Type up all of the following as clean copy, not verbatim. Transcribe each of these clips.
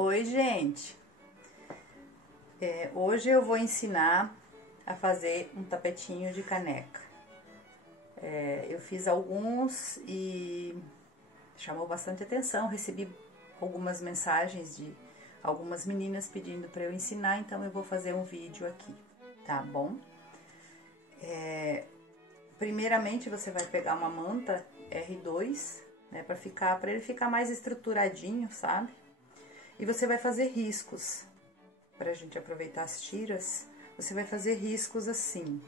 Oi, gente! Hoje eu vou ensinar a fazer um tapetinho de caneca. Eu fiz alguns e chamou bastante atenção, recebi algumas mensagens de algumas meninas pedindo para eu ensinar, então eu vou fazer um vídeo aqui, tá bom? Primeiramente você vai pegar uma manta R2, né, para ele ficar mais estruturadinho, sabe? E você vai fazer riscos. Pra gente aproveitar as tiras, você vai fazer riscos assim.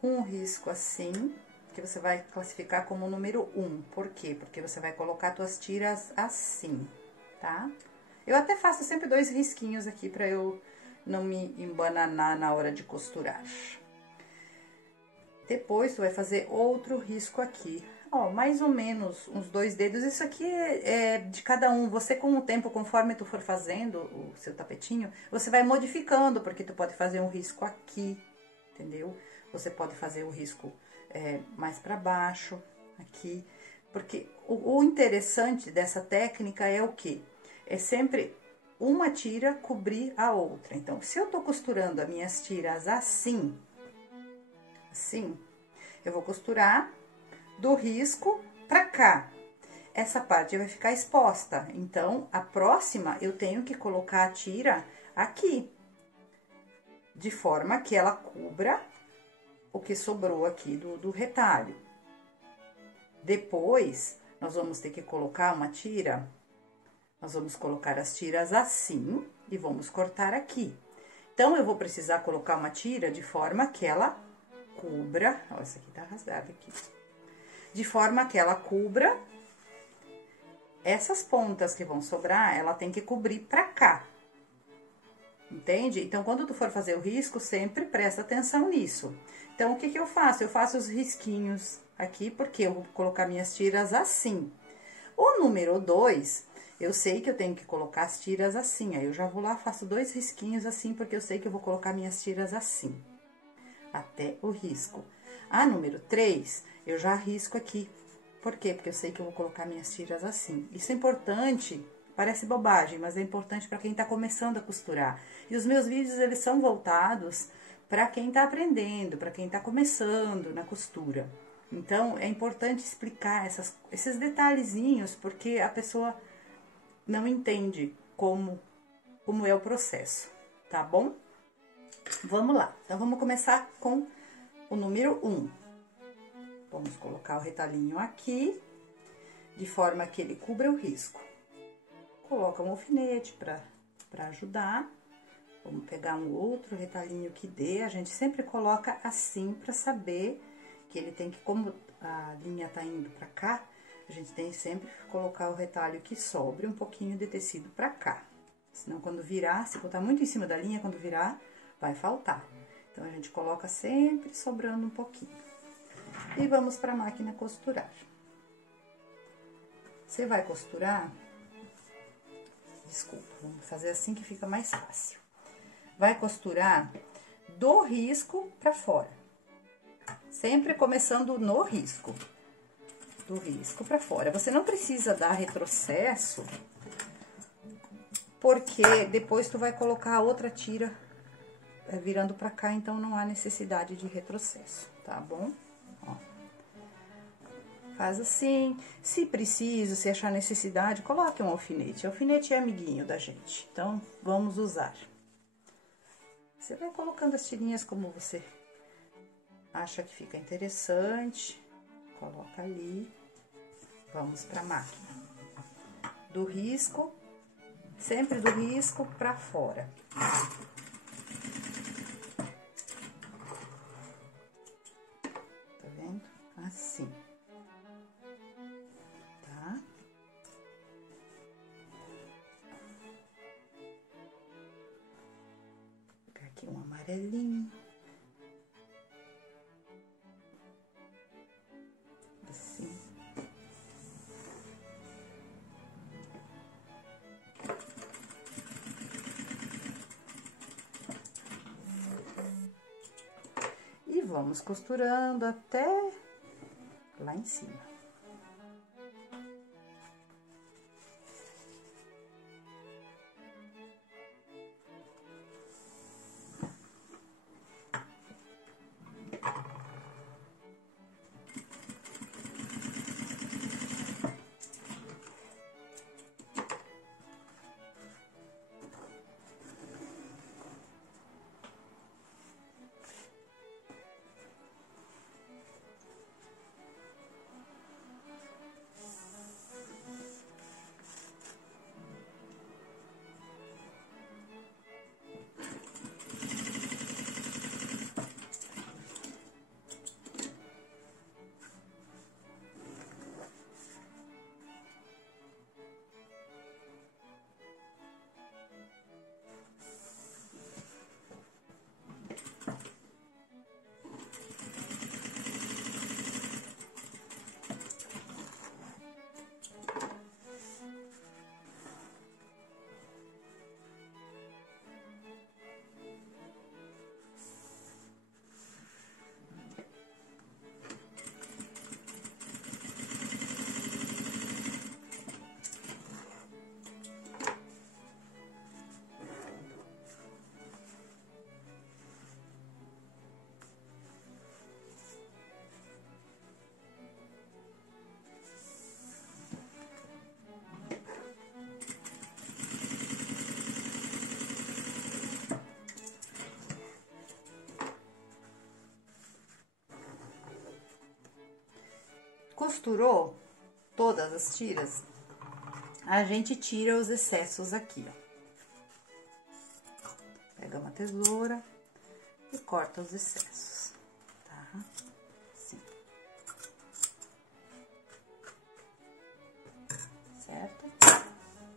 Um risco assim, que você vai classificar como número 1. Por quê? Porque você vai colocar suas tiras assim, tá? Eu até faço sempre 2 risquinhos aqui pra eu não me embananar na hora de costurar. Depois, tu vai fazer outro risco aqui. Ó, mais ou menos uns 2 dedos. Isso aqui é de cada um. Você, com o tempo, conforme tu for fazendo o seu tapetinho, você vai modificando, porque tu pode fazer um risco aqui, entendeu? Você pode fazer o risco mais pra baixo, aqui. Porque o interessante dessa técnica é o quê? É sempre uma tira cobrir a outra. Então, se eu tô costurando as minhas tiras assim, eu vou costurar do risco pra cá. Essa parte vai ficar exposta, então, a próxima eu tenho que colocar a tira aqui, de forma que ela cubra o que sobrou aqui do retalho. Depois, nós vamos ter que colocar uma tira, nós vamos colocar as tiras assim e vamos cortar aqui. Então, eu vou precisar colocar uma tira de forma que ela cubra, ó, essa aqui tá rasgada aqui. De forma que ela cubra essas pontas que vão sobrar, ela tem que cobrir pra cá. Entende? Então, quando tu for fazer o risco, sempre presta atenção nisso. Então, o que que eu faço? Eu faço os risquinhos aqui, porque eu vou colocar minhas tiras assim. O número 2, eu sei que eu tenho que colocar as tiras assim. Aí, eu já vou lá, faço 2 risquinhos assim, porque eu sei que eu vou colocar minhas tiras assim. Até o risco. A número 3, eu já risco aqui. Por quê? Porque eu sei que eu vou colocar minhas tiras assim. Isso é importante, parece bobagem, mas é importante para quem tá começando a costurar. E os meus vídeos, eles são voltados para quem tá aprendendo, para quem tá começando na costura. Então, é importante explicar esses detalhezinhos, porque a pessoa não entende como é o processo, tá bom? Vamos lá. Então, vamos começar com o número 1. Vamos colocar o retalhinho aqui, de forma que ele cubra o risco. Coloca um alfinete pra ajudar. Vamos pegar um outro retalhinho que dê. A gente sempre coloca assim pra saber que ele tem que, como a linha tá indo pra cá, a gente tem sempre que colocar o retalho que sobre um pouquinho de tecido pra cá. Senão, quando virar, se botar muito em cima da linha, quando virar, vai faltar. Então, a gente coloca sempre sobrando um pouquinho. E vamos pra máquina costurar. Você vai costurar... Desculpa, vamos fazer assim que fica mais fácil. Vai costurar do risco pra fora. Sempre começando no risco. Do risco pra fora. Você não precisa dar retrocesso, porque depois tu vai colocar a outra tira virando pra cá, então não há necessidade de retrocesso, tá bom? Ó. Faz assim, se preciso, se achar necessidade, coloque um alfinete. O alfinete é amiguinho da gente, então vamos usar. Você vai colocando as tirinhas como você acha que fica interessante, coloca ali. Vamos pra máquina. Do risco, sempre do risco pra fora. Tá vendo? Assim. Tá? Vou pegar aqui um amarelinho. Assim. E vamos costurando até lá em cima. costurou todas as tiras, a gente tira os excessos aqui, ó. Pega uma tesoura e corta os excessos, tá? Assim. Certo?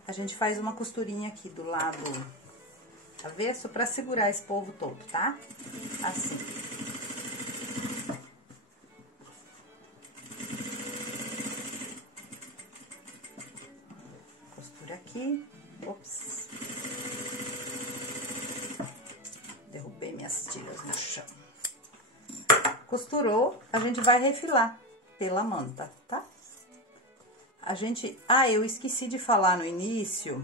A gente faz uma costurinha aqui do lado avesso pra segurar esse polvo todo, tá? Assim. Costura aqui. Ops. Derrubei minhas tiras no chão. Costurou, a gente vai refilar pela manta, tá? A gente... Ah, eu esqueci de falar no início,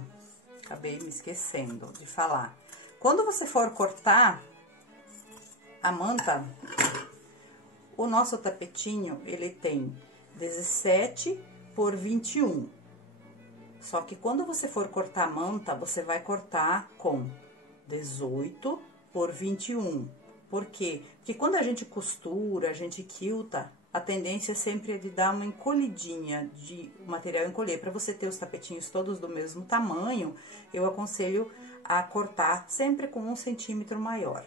acabei me esquecendo de falar. Quando você for cortar a manta, o nosso tapetinho, ele tem 17 por 21. Só que quando você for cortar a manta, você vai cortar com 18 por 21. Por quê? Porque quando a gente costura, a gente quilta, a tendência sempre é de dar uma encolhidinha, de o material encolher. Para você ter os tapetinhos todos do mesmo tamanho, eu aconselho a cortar sempre com 1 centímetro maior.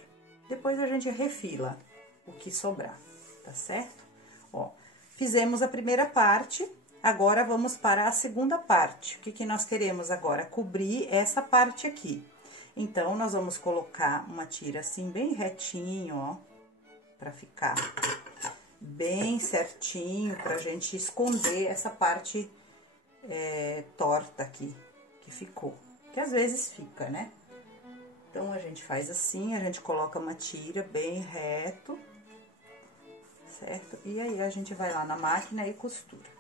Depois a gente refila o que sobrar, tá certo? Ó, fizemos a primeira parte, agora vamos para a segunda parte. O que que nós queremos agora? Cobrir essa parte aqui. Então, nós vamos colocar uma tira assim, bem retinho, ó, pra ficar bem certinho, pra gente esconder essa parte torta aqui, que ficou. Que às vezes fica, né? Então, a gente faz assim, a gente coloca uma tira bem reto, certo? E aí, a gente vai lá na máquina e costura.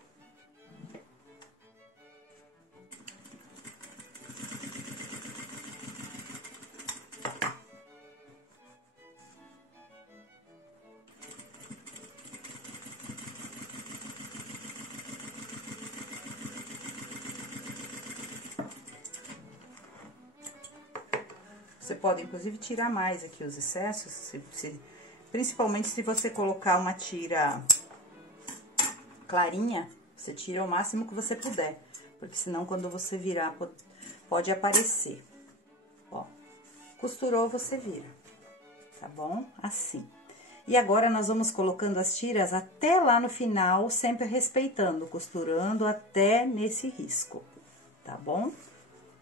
Você pode, inclusive, tirar mais aqui os excessos, principalmente se você colocar uma tira clarinha, você tira o máximo que você puder, porque senão quando você virar, pode aparecer. Ó, costurou, você vira, tá bom? Assim. E agora, nós vamos colocando as tiras até lá no final, sempre respeitando, costurando até nesse risco, tá bom?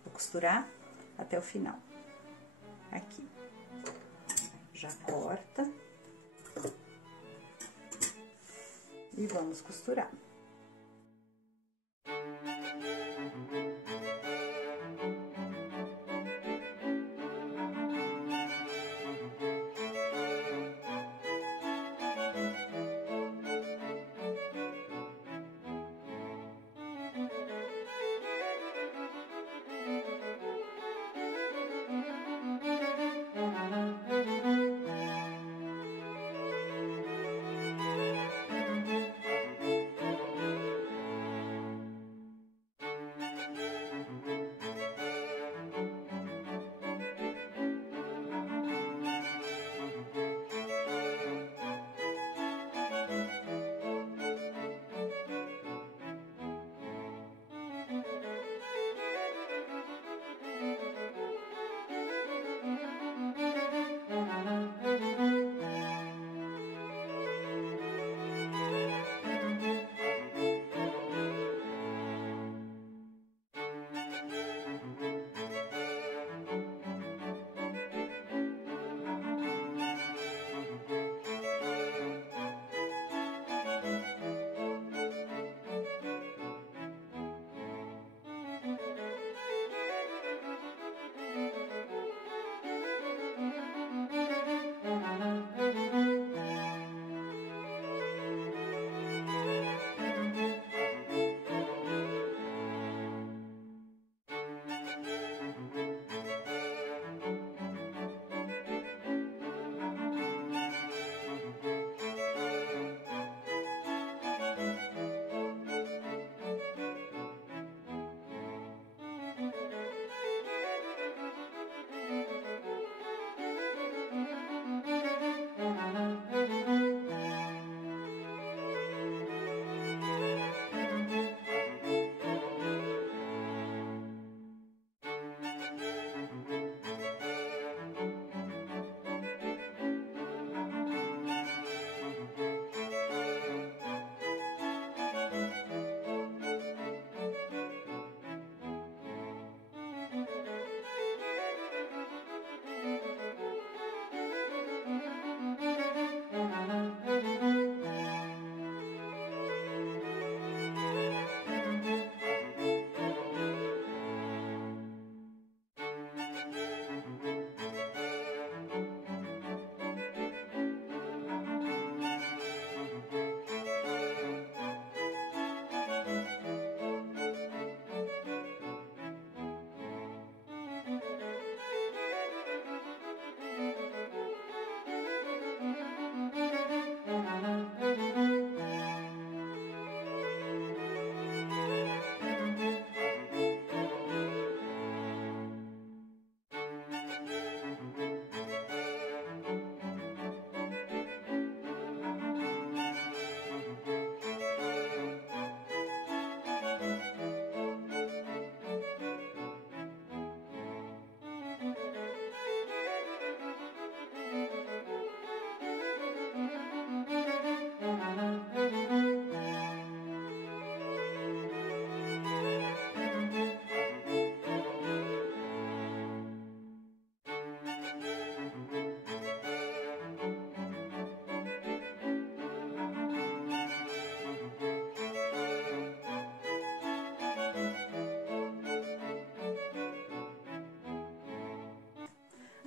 Vou costurar até o final. Aqui, já corta e vamos costurar.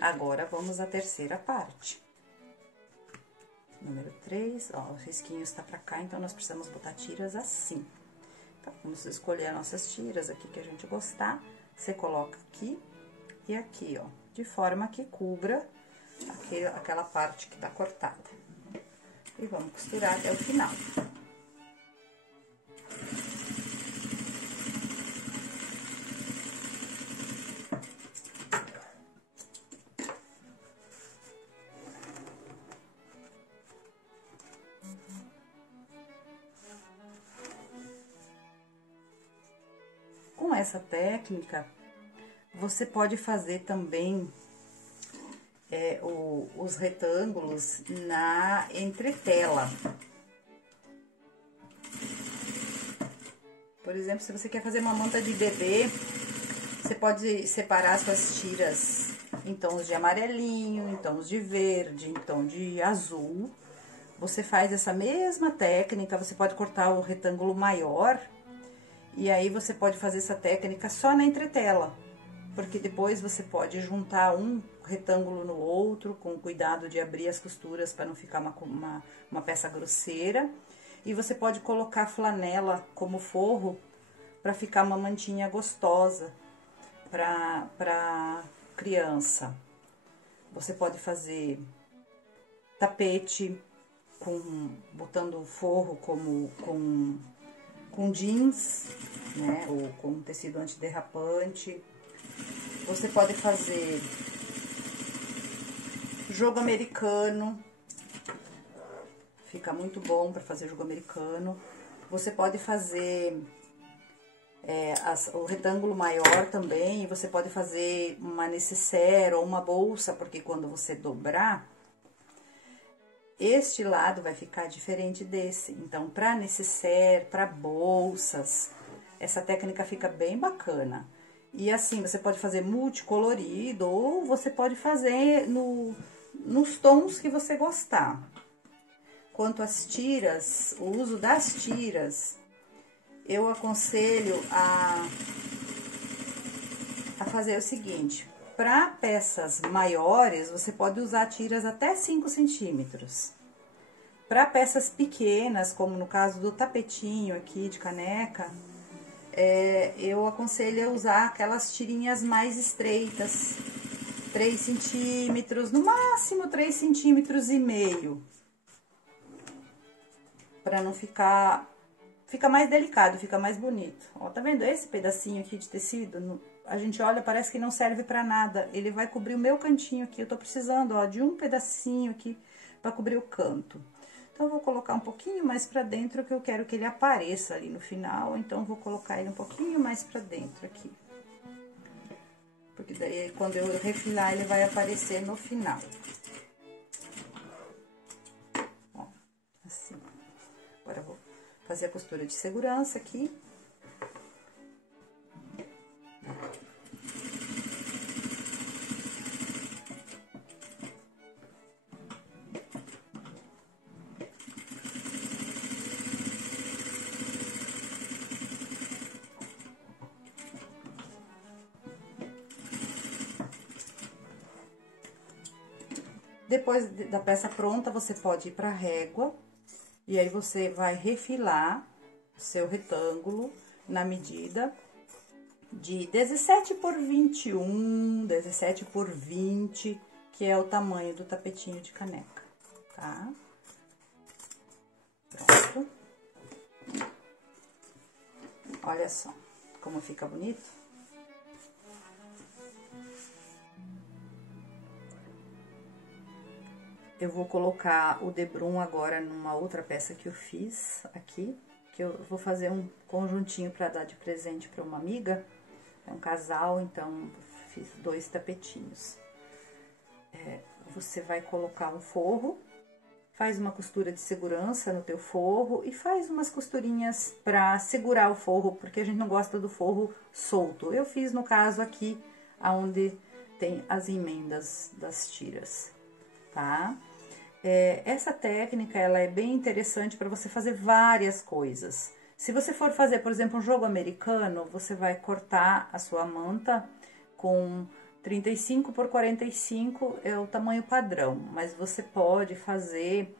Agora, vamos à terceira parte. Número 3, ó, os risquinhos tá pra cá, então nós precisamos botar tiras assim. Então, vamos escolher as nossas tiras aqui que a gente gostar. Você coloca aqui e aqui, ó, de forma que cubra aquela parte que tá cortada. E vamos costurar até o final. Com essa técnica, você pode fazer também os retângulos na entretela. Por exemplo, se você quer fazer uma manta de bebê, você pode separar suas tiras em tons de amarelinho, em tons de verde, em tom de azul. Você faz essa mesma técnica, você pode cortar o retângulo maior. E aí, você pode fazer essa técnica só na entretela, porque depois você pode juntar um retângulo no outro, com cuidado de abrir as costuras para não ficar uma peça grosseira. E você pode colocar flanela como forro para ficar uma mantinha gostosa para criança. Você pode fazer tapete botando forro com jeans, né, ou com tecido antiderrapante. Você pode fazer jogo americano, fica muito bom para fazer jogo americano. Você pode fazer o retângulo maior também, e você pode fazer uma nécessaire ou uma bolsa, porque quando você dobrar, este lado vai ficar diferente desse. Então, para nécessaire, para bolsas, essa técnica fica bem bacana. E assim, você pode fazer multicolorido ou você pode fazer nos tons que você gostar. Quanto às tiras, o uso das tiras, eu aconselho a fazer o seguinte: para peças maiores, você pode usar tiras até 5 centímetros. Para peças pequenas, como no caso do tapetinho aqui de caneca, eu aconselho a usar aquelas tirinhas mais estreitas, 3 centímetros, no máximo 3 centímetros e meio. Para não fica mais delicado, fica mais bonito. Ó, tá vendo esse pedacinho aqui de tecido? A gente olha, parece que não serve pra nada. Ele vai cobrir o meu cantinho aqui. Eu tô precisando, ó, de um pedacinho aqui pra cobrir o canto. Então, eu vou colocar um pouquinho mais pra dentro, que eu quero que ele apareça ali no final. Então, eu vou colocar ele um pouquinho mais pra dentro aqui. Porque daí, quando eu refilar, ele vai aparecer no final. Ó, assim. Agora, eu vou fazer a costura de segurança aqui. Depois da peça pronta, você pode ir pra régua. E aí, você vai refilar o seu retângulo na medida de 17 por 21, 17 por 20, que é o tamanho do tapetinho de caneca, tá? Pronto. Olha só como fica bonito. Eu vou colocar o debrum agora numa outra peça que eu fiz aqui, que eu vou fazer um conjuntinho para dar de presente para uma amiga. É um casal, então fiz 2 tapetinhos. Você vai colocar um forro, faz uma costura de segurança no teu forro e faz umas costurinhas para segurar o forro, porque a gente não gosta do forro solto. Eu fiz no caso aqui, aonde tem as emendas das tiras, tá? Essa técnica, ela é bem interessante para você fazer várias coisas. Se você for fazer, por exemplo, um jogo americano, você vai cortar a sua manta com 35 por 45 é o tamanho padrão, mas você pode fazer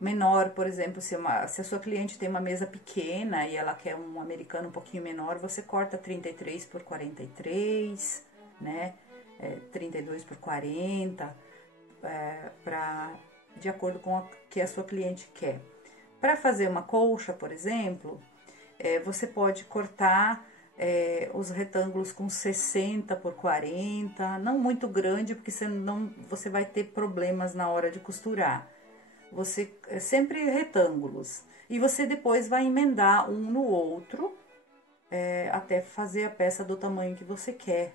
menor, por exemplo, se a sua cliente tem uma mesa pequena e ela quer um americano um pouquinho menor, você corta 33 por 43, né? 32 por 40, de acordo com o que a sua cliente quer. Para fazer uma colcha, por exemplo, você pode cortar os retângulos com 60 por 40, não muito grande, porque senão você vai ter problemas na hora de costurar. Você sempre retângulos, e você depois vai emendar um no outro até fazer a peça do tamanho que você quer.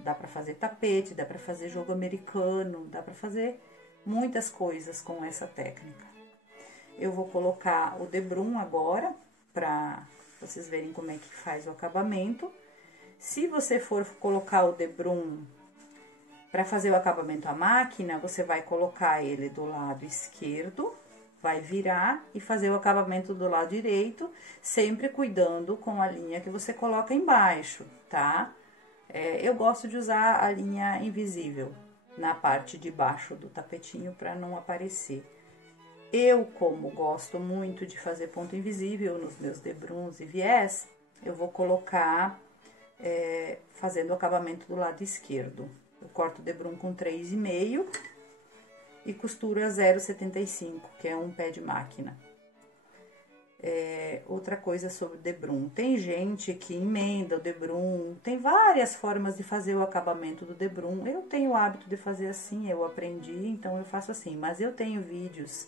Dá para fazer tapete, dá para fazer jogo americano, dá para fazer muitas coisas com essa técnica. Eu vou colocar o debrum agora, para vocês verem como é que faz o acabamento. Se você for colocar o debrum para fazer o acabamento à máquina, você vai colocar ele do lado esquerdo, vai virar e fazer o acabamento do lado direito, sempre cuidando com a linha que você coloca embaixo, tá? Eu gosto de usar a linha invisível na parte de baixo do tapetinho para não aparecer. Eu, como gosto muito de fazer ponto invisível nos meus debruns e viés, eu vou colocar fazendo o acabamento do lado esquerdo. Eu corto o debrum com 3,5 e costuro a 0,75, que é um pé de máquina. Outra coisa sobre o debrum, tem gente que emenda o debrum, tem várias formas de fazer o acabamento do debrum. Eu tenho o hábito de fazer assim, eu aprendi, então eu faço assim, mas eu tenho vídeos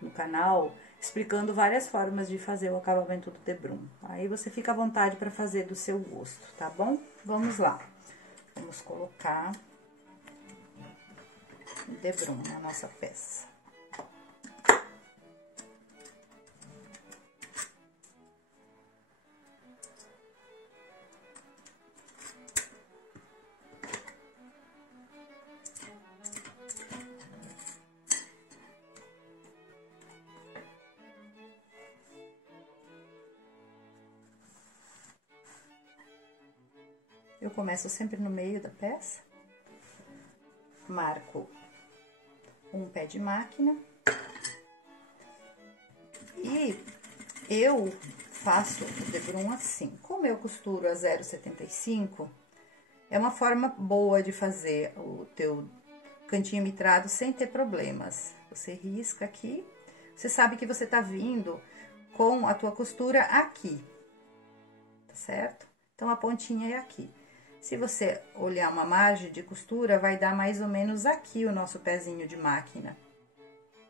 no canal explicando várias formas de fazer o acabamento do debrum. Aí você fica à vontade para fazer do seu gosto, tá bom? Vamos lá. Vamos colocar o debrum na nossa peça. Eu começo sempre no meio da peça, marco um pé de máquina e eu faço o debrum assim. Como eu costuro a 0,75, é uma forma boa de fazer o teu cantinho mitrado sem ter problemas. Você risca aqui, você sabe que você tá vindo com a tua costura aqui, tá certo? Então, a pontinha é aqui. Se você olhar uma margem de costura, vai dar mais ou menos aqui o nosso pezinho de máquina,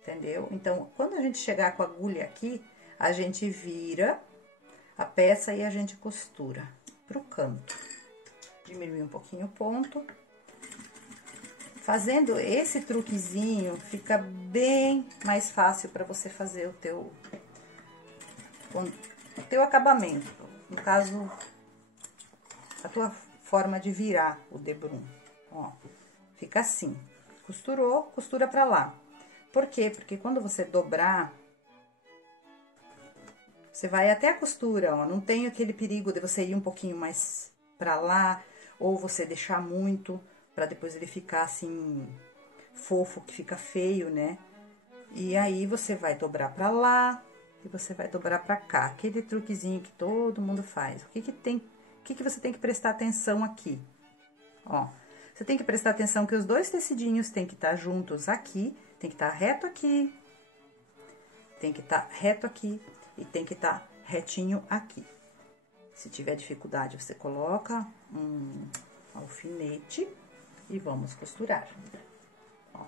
entendeu? Então, quando a gente chegar com a agulha aqui, a gente vira a peça e a gente costura pro canto. Diminui um pouquinho o ponto. Fazendo esse truquezinho, fica bem mais fácil para você fazer o teu acabamento. No caso, a tua forma de virar o debrum, ó, fica assim, costurou, costura pra lá. Por quê? Porque quando você dobrar, você vai até a costura, ó, não tem aquele perigo de você ir um pouquinho mais pra lá, ou você deixar muito, pra depois ele ficar assim, fofo, que fica feio, né? E aí, você vai dobrar pra lá, e você vai dobrar pra cá, aquele truquezinho que todo mundo faz. O que você tem que prestar atenção aqui? Ó, você tem que prestar atenção que os dois tecidinhos tem que estar juntos aqui, tem que estar reto aqui, tem que estar reto aqui e tem que estar retinho aqui. Se tiver dificuldade, você coloca um alfinete e vamos costurar. Ó.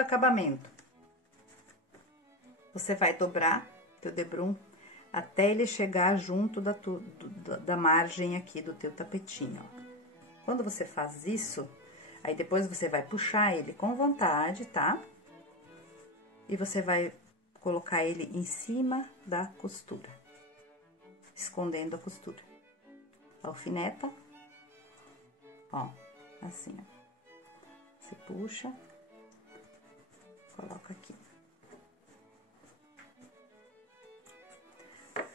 pro acabamento. Você vai dobrar teu debrum até ele chegar junto da margem aqui do teu tapetinho, ó. Quando você faz isso, aí depois você vai puxar ele com vontade, tá? E você vai colocar ele em cima da costura, escondendo a costura. Alfineta, ó, assim, ó. Você puxa, coloca aqui.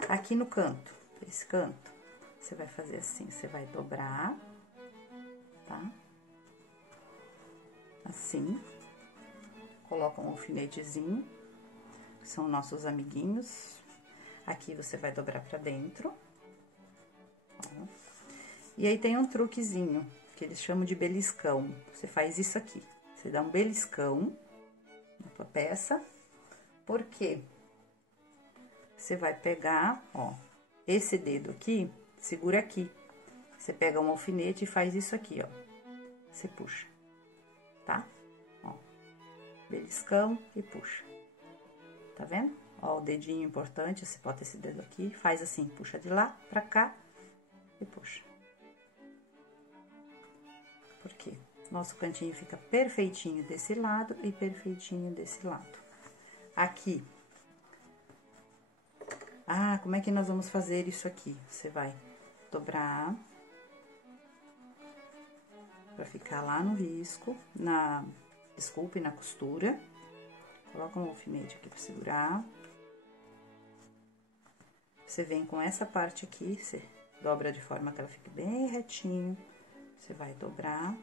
Aqui no canto, esse canto, você vai fazer assim, você vai dobrar, tá? Assim. Coloca um alfinetezinho, que são nossos amiguinhos. Aqui você vai dobrar pra dentro. Ó. E aí tem um truquezinho, que eles chamam de beliscão. Você faz isso aqui, você dá um beliscão na tua peça, porque você vai pegar, ó, esse dedo aqui, segura aqui. Você pega um alfinete e faz isso aqui, ó. Você puxa, tá? Ó, beliscão e puxa. Tá vendo? Ó, o dedinho importante, você bota esse dedo aqui, faz assim, puxa de lá pra cá e puxa. Porque nosso cantinho fica perfeitinho desse lado e perfeitinho desse lado. Aqui. Ah, como é que nós vamos fazer isso aqui? Você vai dobrar pra ficar lá no risco, desculpe, na costura. Coloca um alfinete aqui pra segurar. Você vem com essa parte aqui, você dobra de forma que ela fique bem retinho. Você vai dobrar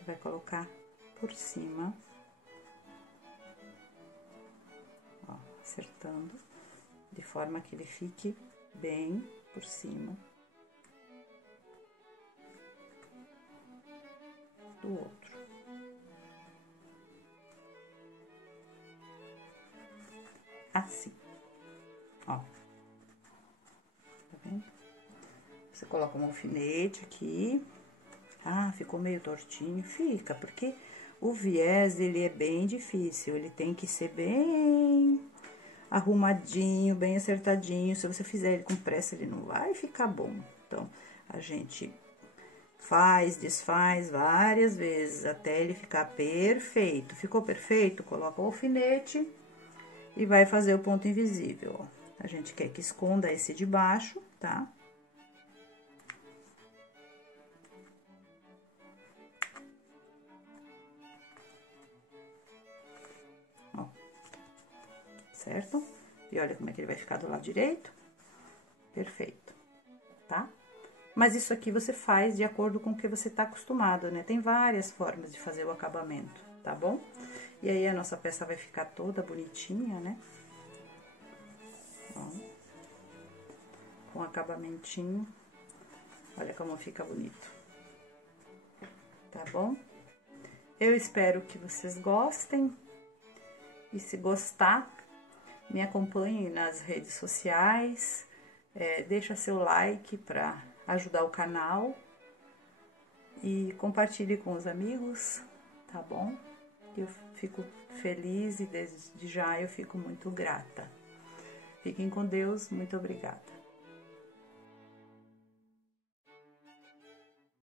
e vai colocar por cima, ó, acertando, de forma que ele fique bem por cima do outro. Assim, ó. Tá vendo? Você coloca um alfinete aqui. Ah, ficou meio tortinho. Fica, porque o viés, ele é bem difícil. Ele tem que ser bem arrumadinho, bem acertadinho. Se você fizer ele com pressa, ele não vai ficar bom. Então, a gente faz, desfaz várias vezes até ele ficar perfeito. Ficou perfeito? Coloca o alfinete e vai fazer o ponto invisível, ó. A gente quer que esconda esse de baixo, tá? Ó. Certo? E olha como é que ele vai ficar do lado direito. Perfeito, tá? Mas isso aqui você faz de acordo com o que você tá acostumado, né? Tem várias formas de fazer o acabamento, tá bom? E aí, a nossa peça vai ficar toda bonitinha, né? Ó, com acabamentinho. Olha como fica bonito. Tá bom? Eu espero que vocês gostem. E se gostar, me acompanhe nas redes sociais. Deixa seu like para ajudar o canal. E compartilhe com os amigos, tá bom? Eu fico feliz e desde já eu fico muito grata. Fiquem com Deus, muito obrigada.